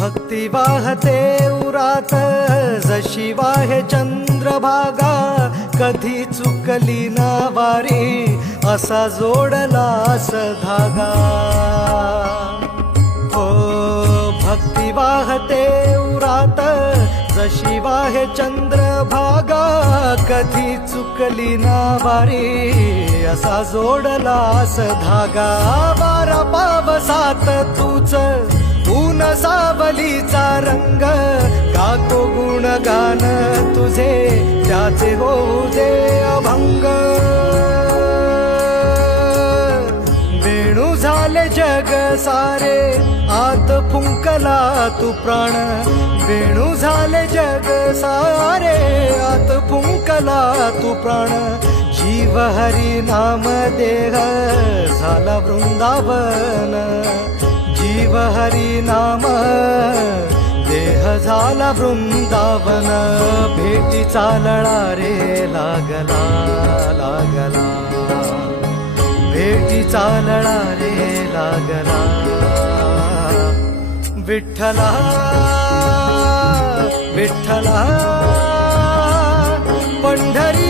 भक्ती वाहते उरात जशी वाहे चंद्रभागा, कधी चुकली ना वारी असा जोडलास धागा। हो भक्ती वाहते उरात जशी वाहे चंद्रभागा, कधी चुकली ना वारी असा जोडलास धागा। वारा पावसात तूच ऊन सावलीचा रंग, गातो गुणगान तुझे त्याचे होऊ दे अभंग। वेणू झाले जग सारे आत फुंकला तू प्राण, वेणू झाले जग सारे आत फुंकला तू प्राण। जीव हरी नाम देह झाला वृंदावन, जीव हरी नाम देह झाला वृंदावन। भेटीचा लळा रे लागला लागला, भेटीचा लळा रे लागला। विठ्ठला विठ्ठला पंढरी